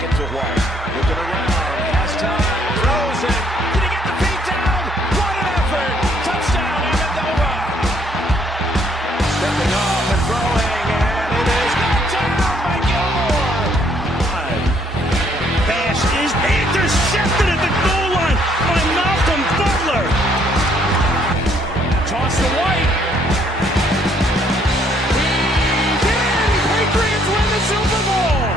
back into White. Looking around, has time, throws it. Did he get the feet down? What an effort! Touchdown, Amendola! Stepping up and throwing, and it is knocked down by Gilmore. Pass is intercepted at the goal line by Malcolm Butler. Toss to White. He's in! Patriots win the Super Bowl!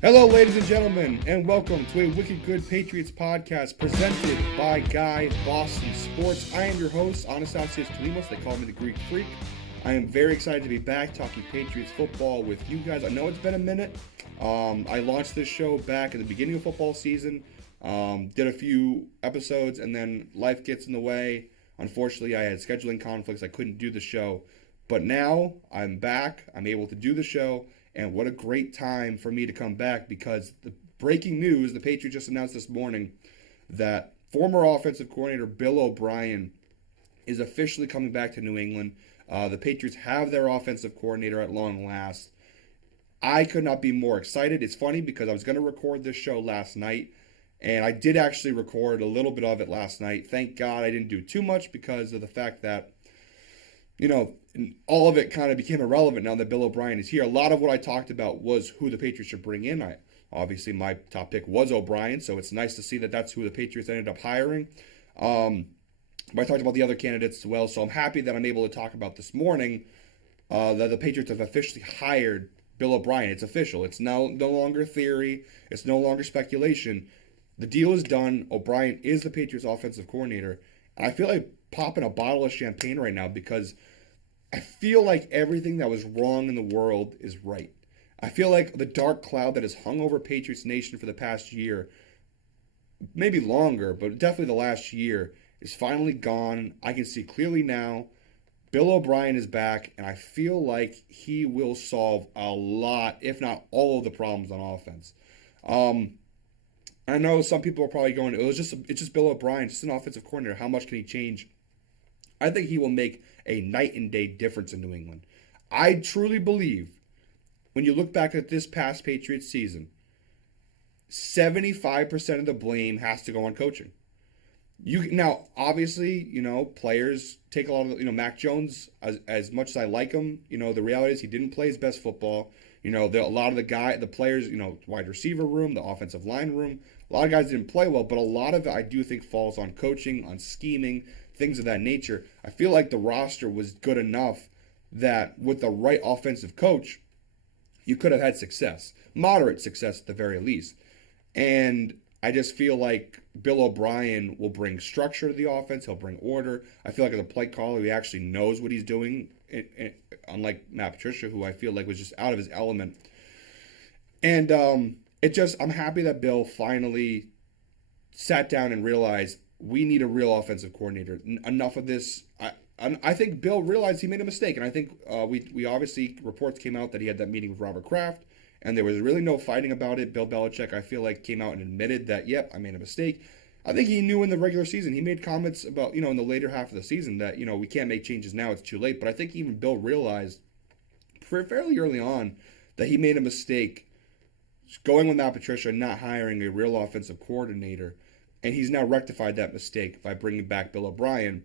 Hello, ladies and gentlemen, and welcome to a Wicked Good Patriots podcast presented by Guy Boston Sports. I am your host, Anastasios Kilimos. They call me the Greek Freak. I am very excited to be back talking Patriots football with you guys. I know it's been a minute. I launched this show back at the beginning of football season, did a few episodes, and then life gets in the way. Unfortunately, I had scheduling conflicts. I couldn't do the show. But now I'm back. I'm able to do the show. And what a great time for me to come back, because the breaking news, the Patriots just announced this morning that former offensive coordinator Bill O'Brien is officially coming back to New England. The Patriots have their offensive coordinator at long last. I could not be more excited. It's funny because I was going to record this show last night, and I did actually record a little bit of it last night. Thank God I didn't do too much because of the fact that, you know, all of it kind of became irrelevant now that Bill O'Brien is here. A lot of what I talked about was who the Patriots should bring in. Obviously, my top pick was O'Brien, so it's nice to see that that's who the Patriots ended up hiring. But I talked about the other candidates as well, so I'm happy that I'm able to talk about this morning that the Patriots have officially hired Bill O'Brien. It's official. It's no longer theory. It's no longer speculation. The deal is done. O'Brien is the Patriots offensive coordinator. And I feel like popping a bottle of champagne right now because I feel like everything that was wrong in the world is right. I feel like the dark cloud that has hung over Patriots Nation for the past year, maybe longer, but definitely the last year, is finally gone. I can see clearly now. Bill O'Brien is back, and I feel like he will solve a lot, if not all of the problems on offense. I know some people are probably going, it's just Bill O'Brien, just an offensive coordinator. How much can he change? I think he will make a night and day difference in New England. I truly believe, when you look back at this past Patriots season, 75% of the blame has to go on coaching. Now, obviously, players take a lot of, Mac Jones, as much as I like him, the reality is he didn't play his best football. A lot of the players, wide receiver room, the offensive line room, a lot of guys didn't play well, but a lot of it I do think falls on coaching, on scheming, things of that nature. I feel like the roster was good enough that with the right offensive coach, you could have had success, moderate success at the very least. And I just feel like Bill O'Brien will bring structure to the offense. He'll bring order. I feel like as a play caller, he actually knows what he's doing, unlike Matt Patricia, who I feel like was just out of his element. And I'm happy that Bill finally sat down and realized we need a real offensive coordinator. Enough of this. I think Bill realized he made a mistake, and I think we obviously, reports came out that he had that meeting with Robert Kraft, and there was really no fighting about it. Bill Belichick, I feel like, came out and admitted that, yep, I made a mistake. I think he knew in the regular season. He made comments about, in the later half of the season that, we can't make changes now, it's too late. But I think even Bill realized fairly early on that he made a mistake going with Matt Patricia and not hiring a real offensive coordinator. And he's now rectified that mistake by bringing back Bill O'Brien.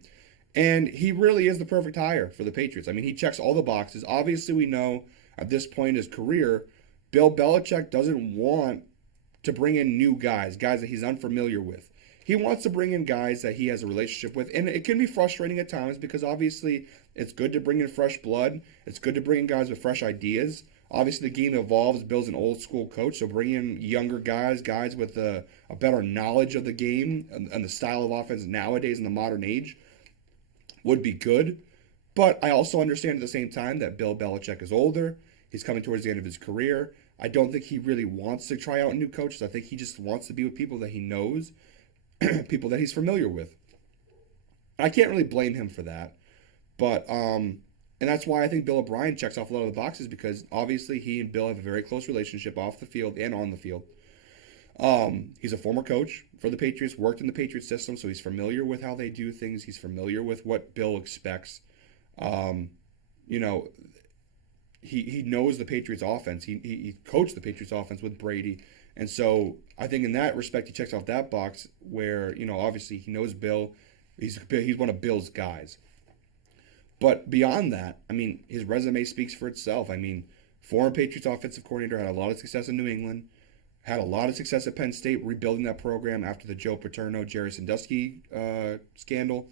And he really is the perfect hire for the Patriots. I mean, he checks all the boxes. Obviously, we know at this point in his career, Bill Belichick doesn't want to bring in new guys that he's unfamiliar with. He wants to bring in guys that he has a relationship with. And it can be frustrating at times because obviously it's good to bring in fresh blood. It's good to bring in guys with fresh ideas. Obviously, the game evolves. Bill's an old-school coach, so bringing in younger guys with a better knowledge of the game and the style of offense nowadays in the modern age would be good. But I also understand at the same time that Bill Belichick is older. He's coming towards the end of his career. I don't think he really wants to try out new coaches. I think he just wants to be with people that he knows, people that he's familiar with. I can't really blame him for that. But and that's why I think Bill O'Brien checks off a lot of the boxes, because obviously he and Bill have a very close relationship off the field and on the field. He's a former coach for the Patriots, worked in the Patriots system, so he's familiar with how they do things. He's familiar with what Bill expects. You know, he knows the Patriots offense. He coached the Patriots offense with Brady. And so I think in that respect, he checks off that box where, obviously he knows Bill. He's one of Bill's guys. But beyond that, I mean, his resume speaks for itself. I mean, former Patriots offensive coordinator, had a lot of success in New England, had a lot of success at Penn State, rebuilding that program after the Joe Paterno, Jerry Sandusky scandal.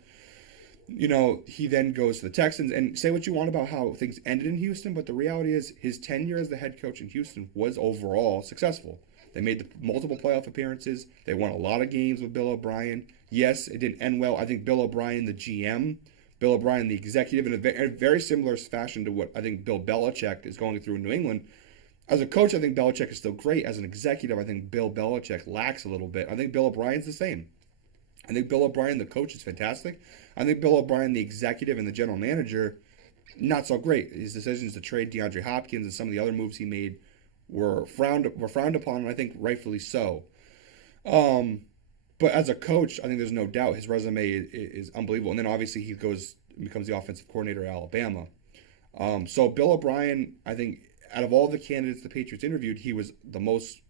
He then goes to the Texans, and say what you want about how things ended in Houston, but the reality is his tenure as the head coach in Houston was overall successful. They made multiple playoff appearances. They won a lot of games with Bill O'Brien. Yes, it didn't end well. I think Bill O'Brien, the GM, Bill O'Brien, the executive, in a very similar fashion to what I think Bill Belichick is going through in New England. As a coach, I think Belichick is still great. As an executive, I think Bill Belichick lacks a little bit. I think Bill O'Brien's the same. I think Bill O'Brien, the coach, is fantastic. I think Bill O'Brien, the executive and the general manager, not so great. His decisions to trade DeAndre Hopkins and some of the other moves he made were frowned upon, and I think rightfully so. But as a coach, I think there's no doubt his resume is unbelievable. And then obviously he becomes the offensive coordinator at Alabama. So Bill O'Brien, I think, out of all the candidates the Patriots interviewed, he was the most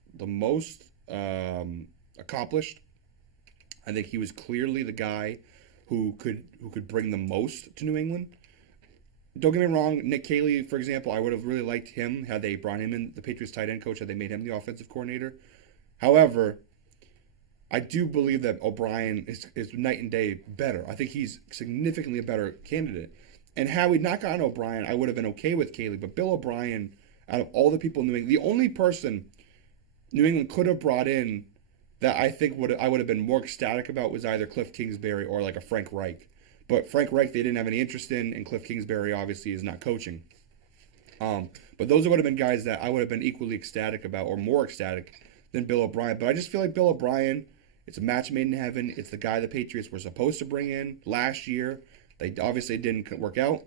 accomplished. I think he was clearly the guy who could bring the most to New England. Don't get me wrong, Nick Caley, for example, I would have really liked him had they brought him in, the Patriots tight end coach, had they made him the offensive coordinator. However, I do believe that O'Brien is night and day better. I think he's significantly a better candidate. And had we not gotten O'Brien, I would have been okay with Caley. But Bill O'Brien, out of all the people in New England, the only person New England could have brought in that I think I would have been more ecstatic about was either Cliff Kingsbury or like a Frank Reich. But Frank Reich, they didn't have any interest in, and Cliff Kingsbury obviously is not coaching. But those would have been guys that I would have been equally ecstatic about, or more ecstatic than Bill O'Brien. But I just feel like Bill O'Brien, it's a match made in heaven. It's the guy the Patriots were supposed to bring in last year. They obviously didn't work out.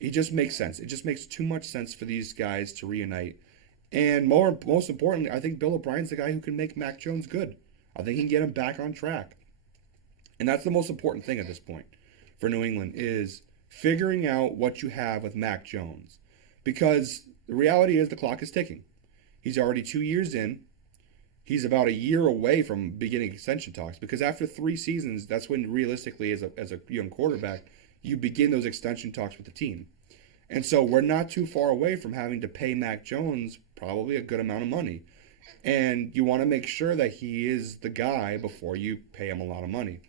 It just makes sense. It just makes too much sense for these guys to reunite. And most importantly, I think Bill O'Brien's the guy who can make Mac Jones good. I think he can get him back on track. And that's the most important thing at this point for New England, is figuring out what you have with Mac Jones. Because the reality is the clock is ticking. He's already 2 years in. He's about a year away from beginning extension talks, because after 3 seasons, that's when realistically, as a young quarterback, you begin those extension talks with the team. And so we're not too far away from having to pay Mac Jones probably a good amount of money. And you want to make sure that he is the guy before you pay him a lot of money.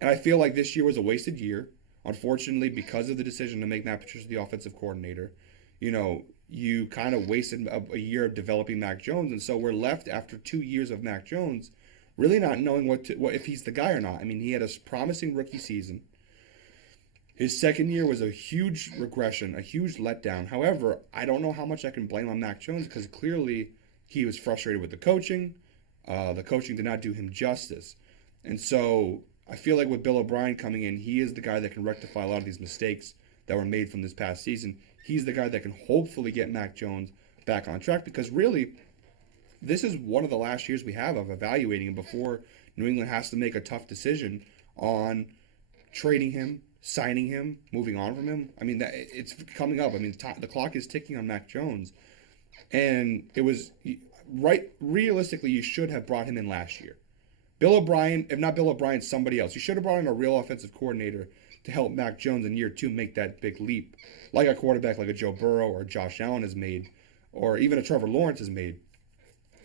And I feel like this year was a wasted year, unfortunately, because of the decision to make Matt Patricia the offensive coordinator. You kind of wasted a year of developing Mac Jones, and so we're left after 2 years of Mac Jones really not knowing what if he's the guy or not. I mean, he had a promising rookie season. His second year was a huge regression, a huge letdown. However, I don't know how much I can blame on Mac Jones, because clearly he was frustrated with the coaching. The coaching did not do him justice. And so I feel like with Bill O'Brien coming in, he is the guy that can rectify a lot of these mistakes that were made from this past season. He's the guy that can hopefully get Mac Jones back on track, because really, this is one of the last years we have of evaluating him before New England has to make a tough decision on trading him, signing him, moving on from him. I mean, it's coming up. I mean, the clock is ticking on Mac Jones. And it was, realistically, you should have brought him in last year. Bill O'Brien, if not Bill O'Brien, somebody else. You should have brought in a real offensive coordinator to help Mac Jones in year 2 make that big leap, like a quarterback like a Joe Burrow or Josh Allen has made, or even a Trevor Lawrence has made.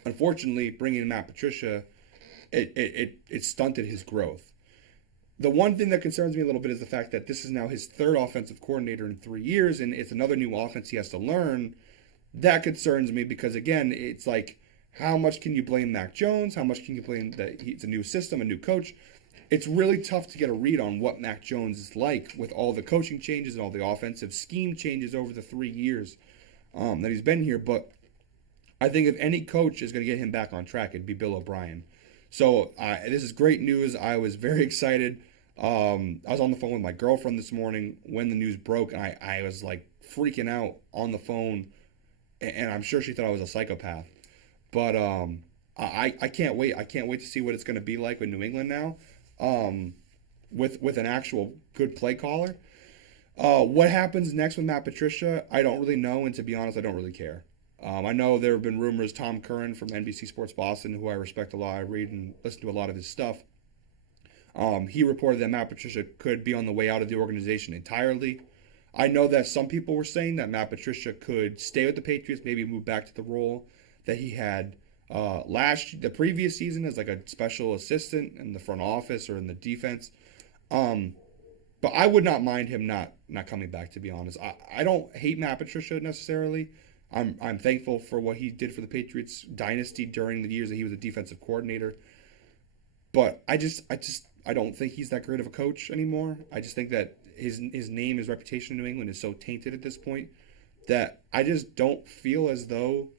Unfortunately, bringing in Matt Patricia, it stunted his growth. The one thing that concerns me a little bit is the fact that this is now his 3rd offensive coordinator in 3 years, and it's another new offense he has to learn. That concerns me because, again, it's like, how much can you blame Mac Jones? How much can you blame that it's a new system, a new coach? It's really tough to get a read on what Mac Jones is like with all the coaching changes and all the offensive scheme changes over the 3 years that he's been here. But I think if any coach is going to get him back on track, it'd be Bill O'Brien. So this is great news. I was very excited. I was on the phone with my girlfriend this morning when the news broke, and I was like freaking out on the phone, and I'm sure she thought I was a psychopath. But I can't wait. I can't wait to see what it's going to be like with New England now, with an actual good play caller. What happens next with Matt Patricia, I don't really know, and to be honest, I don't really care. I know there have been rumors. Tom Curran from NBC Sports Boston, who I respect a lot, I read and listen to a lot of his stuff. He reported that Matt Patricia could be on the way out of the organization entirely. I know that some people were saying that Matt Patricia could stay with the Patriots, maybe move back to the role that he had the previous season as like a special assistant in the front office or in the defense. But I would not mind him not coming back, to be honest. I don't hate Matt Patricia necessarily. I'm thankful for what he did for the Patriots dynasty during the years that he was a defensive coordinator. But I don't think he's that great of a coach anymore. I just think that his name, his reputation in New England is so tainted at this point that I just don't feel as though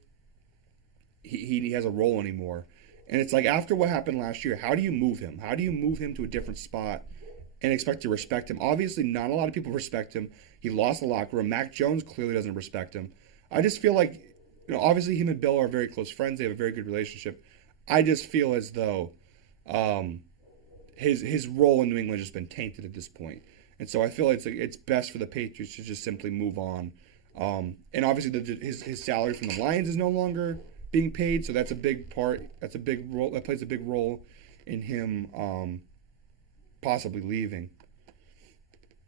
he has a role anymore. And it's like, after what happened last year, how do you move him? How do you move him to a different spot and expect to respect him? Obviously, not a lot of people respect him. He lost the locker room. Mac Jones clearly doesn't respect him. I just feel like, obviously him and Bill are very close friends. They have a very good relationship. I just feel as though his role in New England has just been tainted at this point. And so I feel it's best for the Patriots to just simply move on. And obviously his salary from the Lions is no longer being paid, so that's a big part. That's a big role. That plays a big role in him possibly leaving.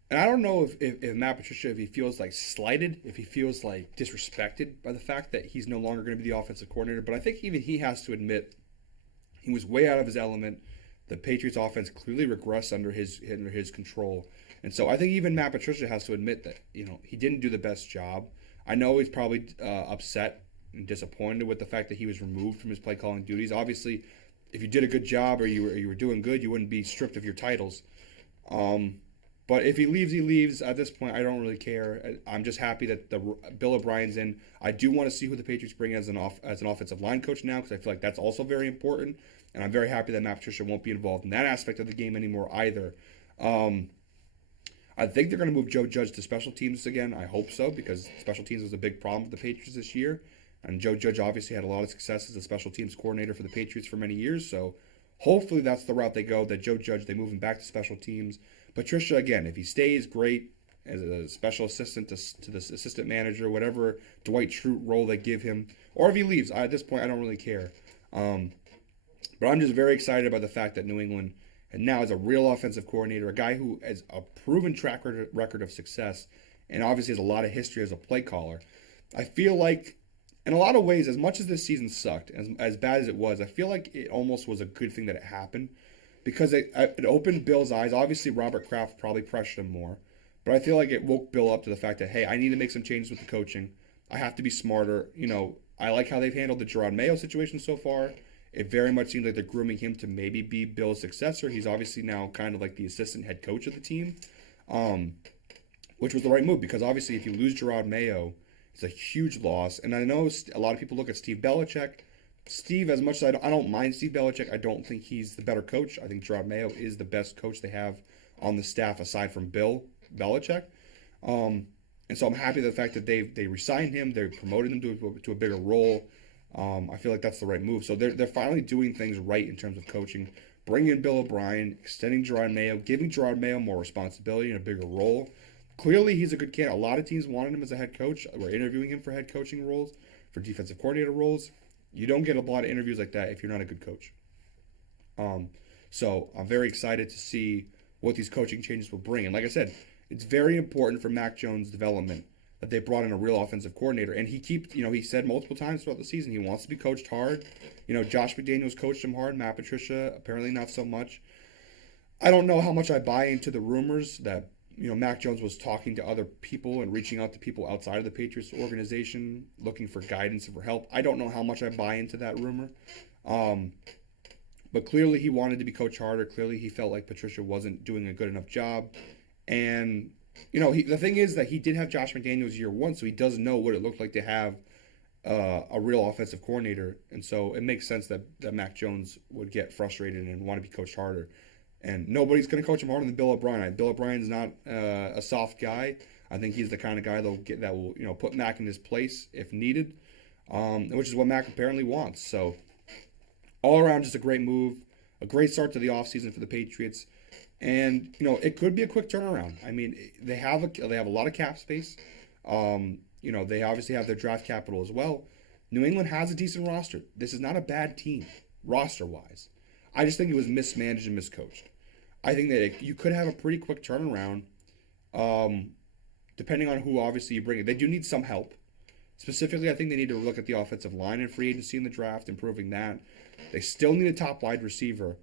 And I don't know if Matt Patricia, if he feels like slighted, if he feels like disrespected by the fact that he's no longer going to be the offensive coordinator. But I think even he has to admit he was way out of his element. The Patriots offense clearly regressed under his control. And so I think even Matt Patricia has to admit that, he didn't do the best job. I know he's probably upset and disappointed with the fact that he was removed from his play calling duties. Obviously, if you did a good job or you were doing good, you wouldn't be stripped of your titles. But if he leaves, he leaves. At this point, I don't really care. I'm just happy that Bill O'Brien's in. I do want to see who the Patriots bring as an offensive line coach now, because I feel like that's also very important. And I'm very happy that Matt Patricia won't be involved in that aspect of the game anymore either. I think they're going to move Joe Judge to special teams again. I hope so, because special teams was a big problem for the Patriots this year. And Joe Judge obviously had a lot of success as a special teams coordinator for the Patriots for many years. So hopefully that's the route they go, that Joe Judge, they move him back to special teams. Patricia, again, if he stays, great, as a special assistant to the assistant manager, whatever Dwight Schrute role they give him. Or if he leaves, at this point, I don't really care. But I'm just very excited about the fact that New England now is a real offensive coordinator, a guy who has a proven track record of success, and obviously has a lot of history as a play caller. I feel like, in a lot of ways, as much as this season sucked, as bad as it was, I feel like it almost was a good thing that it happened, because it opened Bill's eyes. Obviously, Robert Kraft probably pressured him more, but I feel like it woke Bill up to the fact that, hey, I need to make some changes with the coaching. I have to be smarter. I like how they've handled the Gerard Mayo situation so far. It very much seems like they're grooming him to maybe be Bill's successor. He's obviously now kind of like the assistant head coach of the team, which was the right move, because obviously if you lose Gerard Mayo, it's a huge loss. And I know a lot of people look at Steve Belichick. Steve, as much as I don't mind Steve Belichick, I don't think he's the better coach. I think Gerard Mayo is the best coach they have on the staff aside from Bill Belichick. And so I'm happy with the fact that they re-signed him. They promoted him to a bigger role. I feel like that's the right move. So they're finally doing things right in terms of coaching. Bringing in Bill O'Brien, extending Gerard Mayo, giving Gerard Mayo more responsibility and a bigger role. Clearly, he's a good candidate. A lot of teams wanted him as a head coach. We're interviewing him for head coaching roles, for defensive coordinator roles. You don't get a lot of interviews like that if you're not a good coach. So I'm very excited to see what these coaching changes will bring. And like I said, it's very important for Mac Jones' development that they brought in a real offensive coordinator. And he said multiple times throughout the season he wants to be coached hard. Josh McDaniels coached him hard. Matt Patricia, apparently not so much. I don't know how much I buy into the rumors that, Mac Jones was talking to other people and reaching out to people outside of the Patriots organization, looking for guidance and for help. I don't know how much I buy into that rumor. But clearly he wanted to be coached harder. Clearly he felt like Patricia wasn't doing a good enough job. And the thing is that he did have Josh McDaniels year one, so he does know what it looked like to have a real offensive coordinator. And so it makes sense that Mac Jones would get frustrated and want to be coached harder. And nobody's going to coach him harder than Bill O'Brien. Bill O'Brien's not a soft guy. I think he's the kind of guy that will put Mac in his place if needed, which is what Mac apparently wants. So all around, just a great move. a great start to the offseason for the Patriots. And, it could be a quick turnaround. I mean, they have a lot of cap space. They obviously have their draft capital as well. New England has a decent roster. This is not a bad team, roster-wise. I just think it was mismanaged and miscoached. I think that you could have a pretty quick turnaround, depending on who obviously you bring in. They do need some help. Specifically, I think they need to look at the offensive line and free agency in the draft, improving that. They still need a top wide receiver.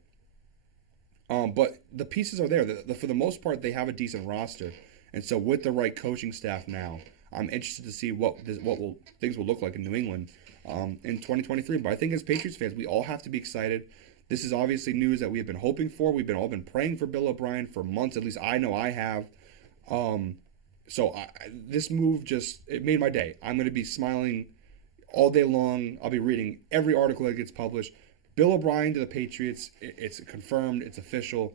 But the pieces are there. For the most part, they have a decent roster. And so with the right coaching staff now, I'm interested to see what things will look like in New England in 2023. But I think as Patriots fans, we all have to be excited. This is obviously news that we have been hoping for. We've all been praying for Bill O'Brien for months. At least I know I have. This move it made my day. I'm going to be smiling all day long. I'll be reading every article that gets published. Bill O'Brien to the Patriots. It's confirmed. It's official.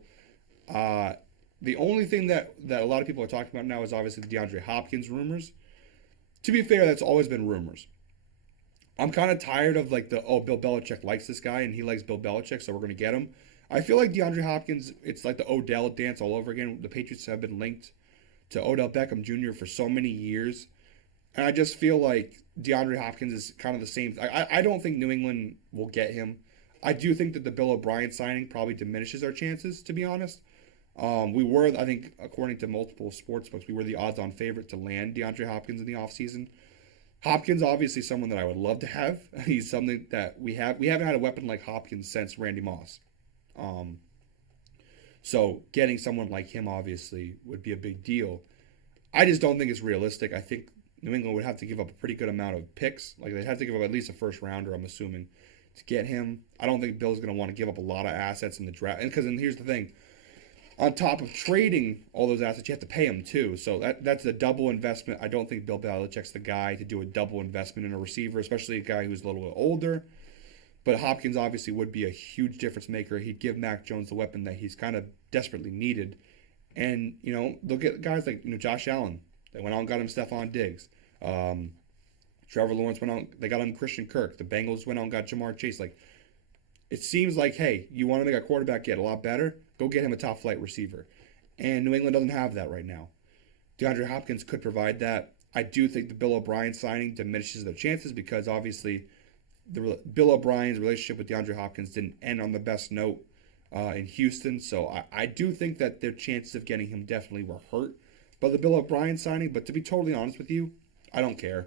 The only thing that a lot of people are talking about now is obviously the DeAndre Hopkins rumors. To be fair, that's always been rumors. I'm kind of tired of Bill Belichick likes this guy and he likes Bill Belichick, so we're going to get him. I feel like DeAndre Hopkins, it's like the Odell dance all over again. The Patriots have been linked to Odell Beckham Jr. for so many years. And I just feel like DeAndre Hopkins is kind of the same. I don't think New England will get him. I do think that the Bill O'Brien signing probably diminishes our chances, to be honest. We were, I think, according to multiple sportsbooks, we were the odds-on favorite to land DeAndre Hopkins in the offseason. Hopkins, obviously, someone that I would love to have. He's something that we haven't had a weapon like Hopkins since Randy Moss. So getting someone like him, obviously, would be a big deal. I just don't think it's realistic. I think New England would have to give up a pretty good amount of picks. Like, they'd have to give up at least a first-rounder, I'm assuming, to get him. I don't think Bill's going to want to give up a lot of assets in the draft. And here's the thing. On top of trading all those assets, you have to pay him too. So that's a double investment. I don't think Bill Belichick's the guy to do a double investment in a receiver, especially a guy who's a little bit older. But Hopkins obviously would be a huge difference maker. He'd give Mac Jones the weapon that he's kind of desperately needed. And, look at guys like Josh Allen. They went out and got him Stephon Diggs. Trevor Lawrence went out, they got him Christian Kirk. The Bengals went out and got Jamar Chase. It seems like, hey, you want to make a quarterback get a lot better? Go get him a top-flight receiver. And New England doesn't have that right now. DeAndre Hopkins could provide that. I do think the Bill O'Brien signing diminishes their chances because, obviously, Bill O'Brien's relationship with DeAndre Hopkins didn't end on the best note in Houston. So I do think that their chances of getting him definitely were hurt by the Bill O'Brien signing. But to be totally honest with you, I don't care.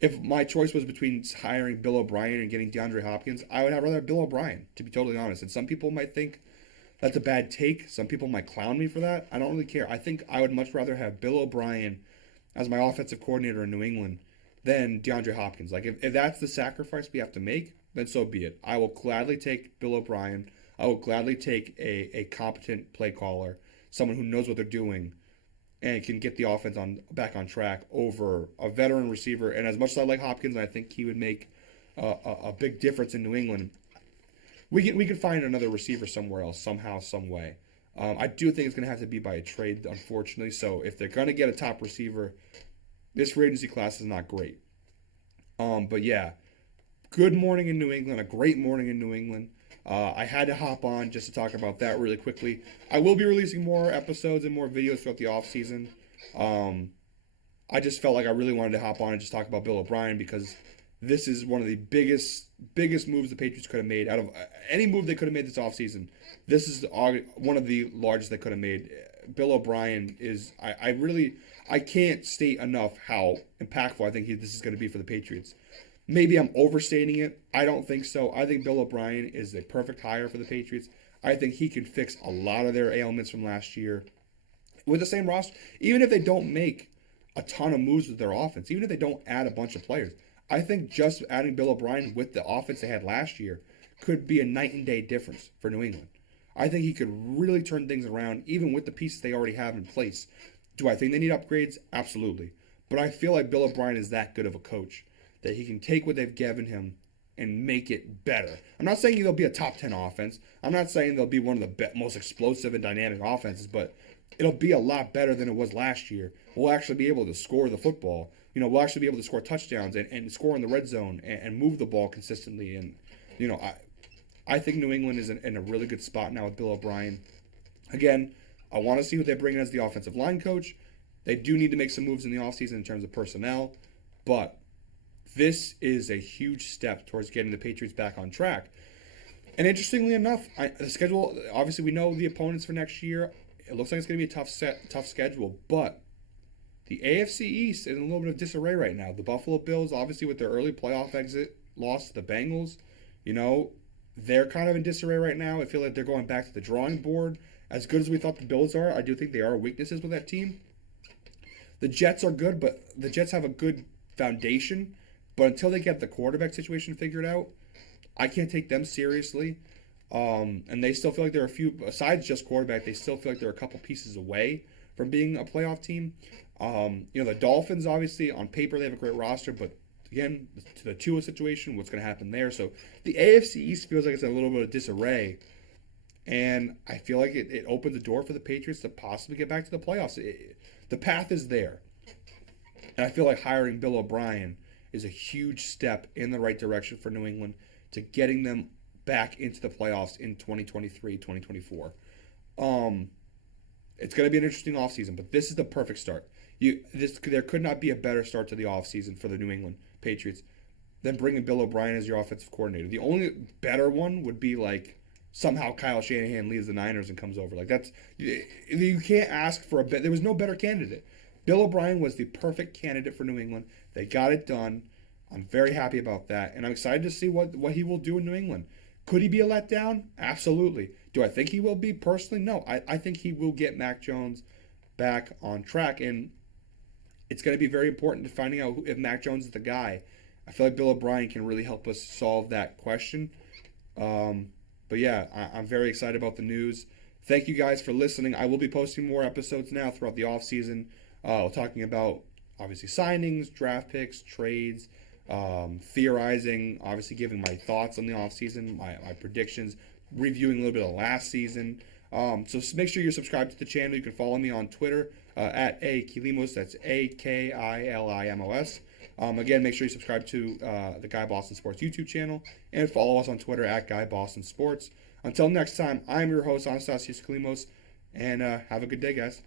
If my choice was between hiring Bill O'Brien and getting DeAndre Hopkins, I would have rather Bill O'Brien, to be totally honest. And some people might think that's a bad take. Some people might clown me for that. I don't really care. I think I would much rather have Bill O'Brien as my offensive coordinator in New England than DeAndre Hopkins. If that's the sacrifice we have to make, then so be it. I will gladly take Bill O'Brien. I will gladly take a competent play caller, someone who knows what they're doing, and can get the offense back on track over a veteran receiver. And as much as I like Hopkins, I think he would make a big difference in New England. We could find another receiver somewhere else, somehow, some way. I do think it's going to have to be by a trade, unfortunately. So if they're going to get a top receiver, this free agency class is not great. But yeah, good morning in New England, a great morning in New England. I had to hop on just to talk about that really quickly. I will be releasing more episodes and more videos throughout the offseason. I just felt like I really wanted to hop on and just talk about Bill O'Brien because this is one of the biggest moves the Patriots could have made. Out of any move they could have made this offseason, this is one of the largest they could have made. Bill O'Brien is, I can't state enough how impactful I think this is going to be for the Patriots. Maybe I'm overstating it. I don't think so. I think Bill O'Brien is a perfect hire for the Patriots. I think he can fix a lot of their ailments from last year with the same roster. Even if they don't make a ton of moves with their offense, even if they don't add a bunch of players, I think just adding Bill O'Brien with the offense they had last year could be a night and day difference for New England. I think he could really turn things around, even with the pieces they already have in place. Do I think they need upgrades? Absolutely. But I feel like Bill O'Brien is that good of a coach that he can take what they've given him and make it better. I'm not saying they'll be a top 10 offense. I'm not saying they'll be one of the most explosive and dynamic offenses, but it'll be a lot better than it was last year. We'll actually be able to score the football. We'll actually be able to score touchdowns and score in the red zone and move the ball consistently. And, I think New England is in a really good spot now with Bill O'Brien. Again, I want to see who they bring in as the offensive line coach. They do need to make some moves in the offseason in terms of personnel, but this is a huge step towards getting the Patriots back on track. And interestingly enough, the schedule, obviously we know the opponents for next year. It looks like it's going to be a tough schedule, but the AFC East is in a little bit of disarray right now. The Buffalo Bills, obviously with their early playoff exit loss to the Bengals, they're kind of in disarray right now. I feel like they're going back to the drawing board. As good as we thought the Bills are, I do think there are weaknesses with that team. The Jets are good, but the Jets have a good foundation. But until they get the quarterback situation figured out, I can't take them seriously. And they still feel like they're a few, besides just quarterback, they still feel like they're a couple pieces away from being a playoff team. The Dolphins, obviously, on paper, they have a great roster, but again, to the Tua situation, what's going to happen there? So the AFC East feels like it's in a little bit of disarray. And I feel like it opened the door for the Patriots to possibly get back to the playoffs. The path is there. And I feel like hiring Bill O'Brien is a huge step in the right direction for New England to getting them back into the playoffs in 2023, 2024. It's going to be an interesting offseason, but this is the perfect start. There could not be a better start to the offseason for the New England Patriots than bringing Bill O'Brien as your offensive coordinator. The only better one would be like somehow Kyle Shanahan leaves the Niners and comes over. Like you can't ask for there was no better candidate. Bill O'Brien was the perfect candidate for New England. They got it done. I'm very happy about that, and I'm excited to see what he will do in New England. Could he be a letdown? Absolutely. Do I think he will be personally? No. I think he will get Mac Jones back on track, and it's going to be very important to finding out if Mac Jones is the guy. I feel like Bill O'Brien can really help us solve that question. But yeah, I'm very excited about the news. Thank you guys for listening. I will be posting more episodes now throughout the offseason, talking about, obviously, signings, draft picks, trades, theorizing, obviously giving my thoughts on the offseason, my predictions, reviewing a little bit of last season. So make sure you're subscribed to the channel. You can follow me on Twitter at Kilimos. That's AKILIMOS. Again, make sure you subscribe to the Guy Boston Sports YouTube channel and follow us on Twitter at Guy Boston Sports. Until next time, I'm your host, Anastasios Kilimos, and have a good day, guys.